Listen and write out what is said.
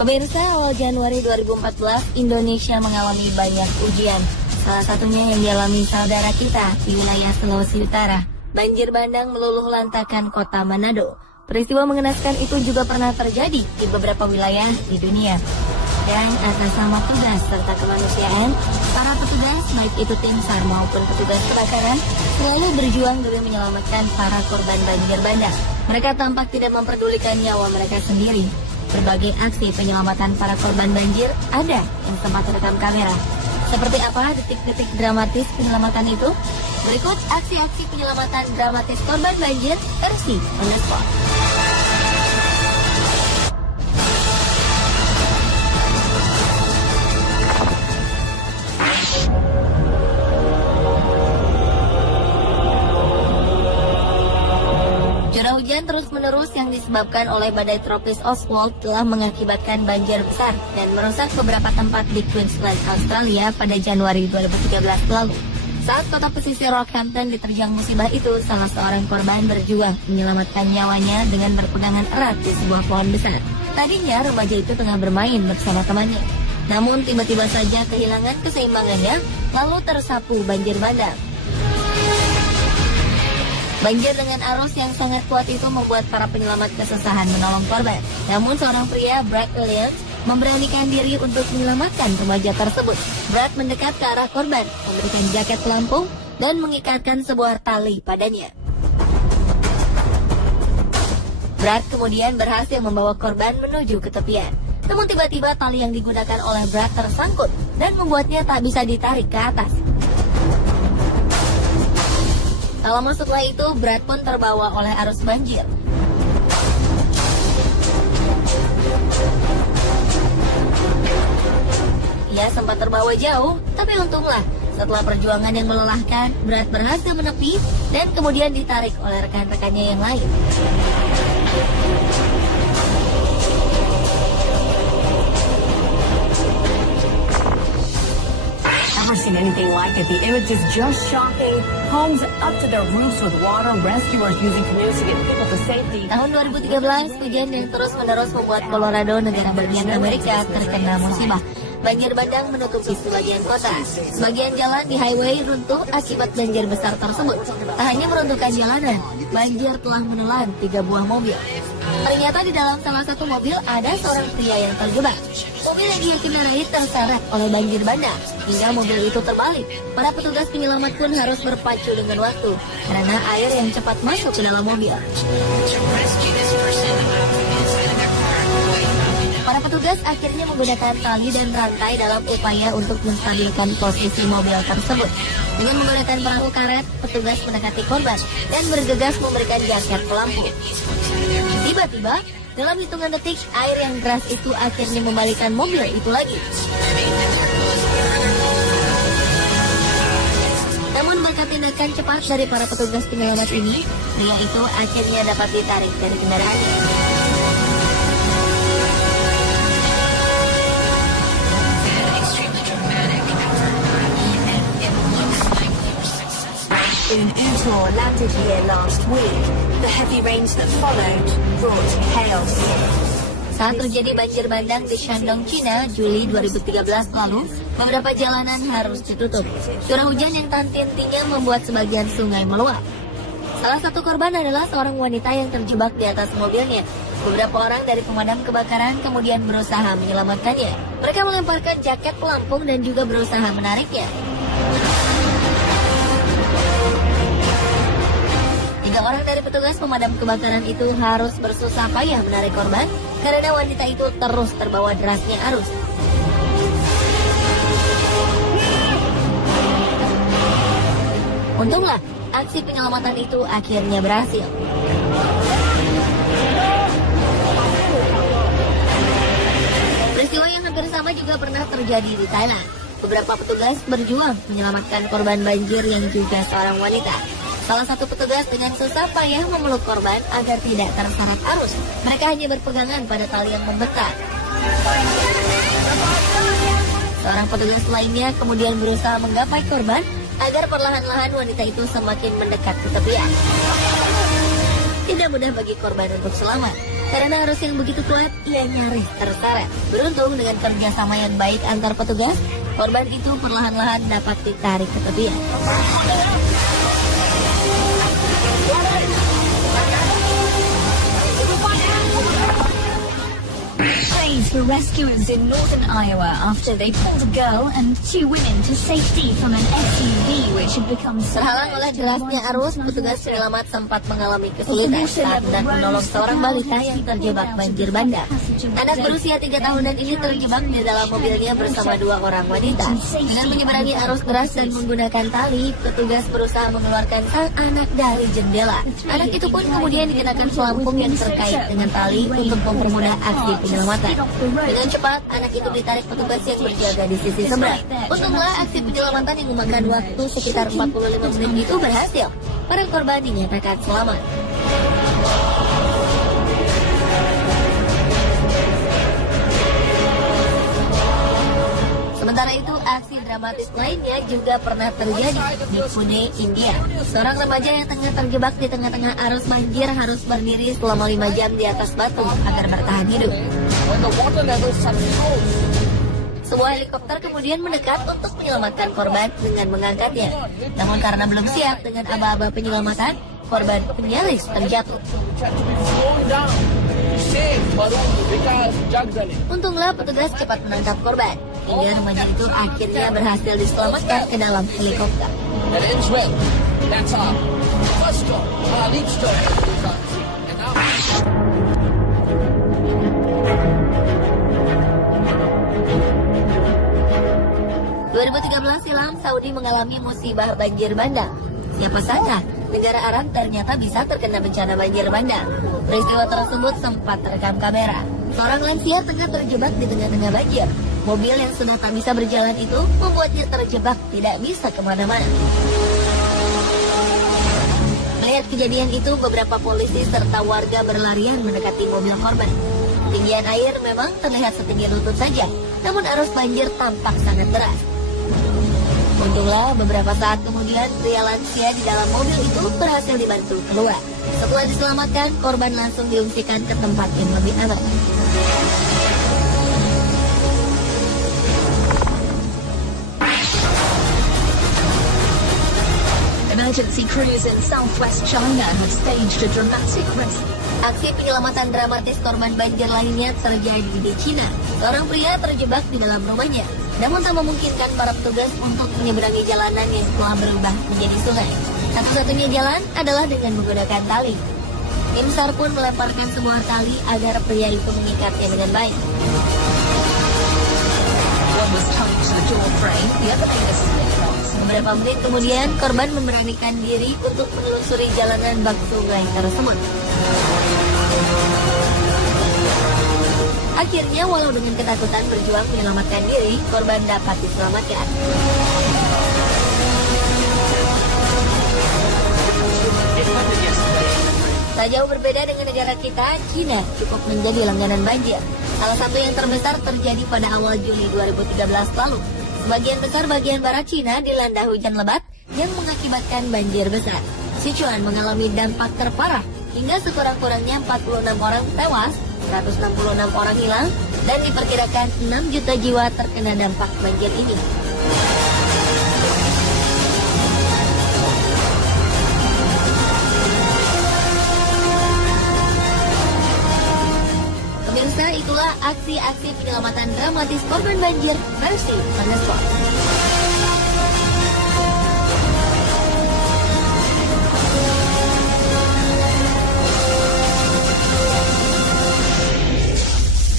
Pemirsa, awal Januari 2014, Indonesia mengalami banyak ujian. Salah satunya yang dialami saudara kita di wilayah Sulawesi Utara. Banjir bandang meluluh lantakan kota Manado. Peristiwa mengenaskan itu juga pernah terjadi di beberapa wilayah di dunia. Dan atas nama tugas serta kemanusiaan, para petugas, baik itu tim SAR maupun petugas kebakaran, selalu berjuang demi menyelamatkan para korban banjir bandang. Mereka tampak tidak memperdulikan nyawa mereka sendiri. Berbagai aksi penyelamatan para korban banjir ada yang sempat terekam kamera. Seperti apa detik-detik dramatis penyelamatan itu? Berikut aksi-aksi penyelamatan dramatis korban banjir versi on the spot. Curah hujan terus-menerus yang disebabkan oleh badai tropis Oswald telah mengakibatkan banjir besar dan merusak beberapa tempat di Queensland, Australia pada Januari 2013 lalu. Saat kota pesisir Rockhampton diterjang musibah itu, salah seorang korban berjuang menyelamatkan nyawanya dengan berpegangan erat di sebuah pohon besar. Tadinya remaja itu tengah bermain bersama temannya. Namun tiba-tiba saja kehilangan keseimbangannya, lalu tersapu banjir bandang. Banjir dengan arus yang sangat kuat itu membuat para penyelamat kesusahan menolong korban. Namun seorang pria, Brad Williams, memberanikan diri untuk menyelamatkan remaja tersebut. Brad mendekat ke arah korban, memberikan jaket pelampung, dan mengikatkan sebuah tali padanya. Brad kemudian berhasil membawa korban menuju ke tepian. Namun tiba-tiba tali yang digunakan oleh Brad tersangkut dan membuatnya tak bisa ditarik ke atas. Tak lama setelah itu, Brad pun terbawa oleh arus banjir. Ia sempat terbawa jauh, tapi untunglah setelah perjuangan yang melelahkan, Brad berhasil menepi dan kemudian ditarik oleh rekan-rekannya yang lain. Never seen anything like it. The image is just shocking. Homes up to their roofs with water. Rescuers using canoes to get people to safety. Tahun 2013, hujan yang terus-menerus membuat Colorado, negara bagian Amerika, terkena musibah. Banjir bandang menutupi sebagian kota. Sebagian jalan di highway runtuh akibat banjir besar tersebut. Tak hanya meruntuhkan jalanan, banjir telah menelan 3 buah mobil. Ternyata di dalam salah satu mobil ada seorang pria yang terjebak. Mobil yang dia kendarai terseret oleh banjir bandang hingga mobil itu terbalik. Para petugas penyelamat pun harus berpacu dengan waktu karena air yang cepat masuk ke dalam mobil. Para petugas akhirnya menggunakan tali dan rantai dalam upaya untuk menstabilkan posisi mobil tersebut. Dengan menggunakan perahu karet, petugas mendekati korban dan bergegas memberikan jaket pelampung. Tiba-tiba, dalam hitungan detik, air yang deras itu akhirnya membalikkan mobil itu lagi. Namun berkat tindakan cepat dari para petugas penyelamat ini, pria itu akhirnya dapat ditarik dari kendaraannya. In Utah, landed here last week. The heavy rains that followed brought chaos. Saat terjadi banjir bandang di Shandong, China, Juli 2013 lalu, beberapa jalanan harus ditutup. Curah hujan yang tak henti-hentinya membuat sebagian sungai meluap. Salah satu korban adalah seorang wanita yang terjebak di atas mobilnya. Beberapa orang dari pemadam kebakaran kemudian berusaha menyelamatkannya. Mereka melemparkan jaket pelampung dan juga berusaha menariknya. 3 orang dari petugas pemadam kebakaran itu harus bersusah payah menarik korban karena wanita itu terus terbawa derasnya arus. Untunglah, aksi penyelamatan itu akhirnya berhasil. Peristiwa yang hampir sama juga pernah terjadi di Thailand. Beberapa petugas berjuang menyelamatkan korban banjir yang juga seorang wanita. Salah satu petugas dengan susah payah memeluk korban agar tidak terseret arus. Mereka hanya berpegangan pada tali yang membentang. Seorang petugas lainnya kemudian berusaha menggapai korban agar perlahan-lahan wanita itu semakin mendekat ke tepian. Tidak mudah bagi korban untuk selamat. Karena arus yang begitu kuat, ia nyaris terseret. Beruntung dengan kerjasama yang baik antar petugas, korban itu perlahan-lahan dapat ditarik ke tepian. Praise for rescuers in northern Iowa after they pulled a girl and 2 women to safety from an SUV which had become Terhalang oleh derasnya arus, petugas penyelamat sempat mengalami kesulitan saat hendak menolong seorang balita yang terjebak banjir bandang. Anak berusia 3 tahunan ini terjebak di dalam mobilnya bersama 2 orang wanita. Dengan menyeberangi arus deras dan menggunakan tali, petugas berusaha mengeluarkan sang anak dari jendela. Anak itu pun kemudian dikenakan pelampung yang terkait dengan tali untuk mempermudah aksi penyelamatan. Dengan cepat, anak itu ditarik petugas yang berjaga di sisi seberang. Untunglah aksi penyelamatan yang memakan waktu sekitar 45 menit itu berhasil. Para korban dinyatakan selamat. Sementara itu, aksi dramatis lainnya juga pernah terjadi di Pune, India. Seorang remaja yang tengah terjebak di tengah-tengah arus banjir harus berdiri selama 5 jam di atas batu agar bertahan hidup. Sebuah helikopter kemudian mendekat untuk menyelamatkan korban dengan mengangkatnya. Namun karena belum siap dengan aba-aba penyelamatan, korban nyaris terjatuh. Untunglah petugas cepat menangkap korban, hingga remaja itu akhirnya berhasil diselamatkan ke dalam helikopter. Silam, Saudi mengalami musibah banjir bandang. Siapa sangka negara Arab ternyata bisa terkena bencana banjir bandang. Peristiwa tersebut sempat terekam kamera. Seorang lansia tengah terjebak di tengah-tengah banjir. Mobil yang sudah tak bisa berjalan itu membuatnya terjebak, tidak bisa kemana-mana. Melihat kejadian itu, beberapa polisi serta warga berlarian mendekati mobil korban. Ketinggian air memang terlihat setinggi lutut saja, namun arus banjir tampak sangat deras. Untunglah beberapa saat kemudian pria lansia di dalam mobil itu berhasil dibantu keluar. Setelah diselamatkan, korban langsung diungsikan ke tempat yang lebih aman. Emergency crews in southwest China have staged a dramatic rescue. Aksi penyelamatan dramatis korban banjir lainnya terjadi di Cina. Seorang pria terjebak di dalam rumahnya, namun tak memungkinkan para petugas untuk menyeberangi jalanan yang telah berubah menjadi sungai. Satu-satunya jalan adalah dengan menggunakan tali. Tim SAR pun melemparkan sebuah tali agar pria itu mengikatnya dengan baik. One was tied to the door frame, the other made a slip knot. Beberapa menit kemudian, korban memberanikan diri untuk menelusuri jalanan bak sungai tersebut. Akhirnya, walau dengan ketakutan berjuang menyelamatkan diri, korban dapat diselamatkan. Tak jauh berbeda dengan negara kita, Cina cukup menjadi langganan banjir. Salah satu yang terbesar terjadi pada awal Juli 2013 lalu. Sebagian besar bagian barat Cina dilanda hujan lebat yang mengakibatkan banjir besar. Sichuan mengalami dampak terparah, hingga sekurang-kurangnya 46 orang tewas, 166 orang hilang, dan diperkirakan 6 juta jiwa terkena dampak banjir ini. Pemirsa, itulah aksi-aksi penyelamatan dramatis korban banjir versi Panas Sport.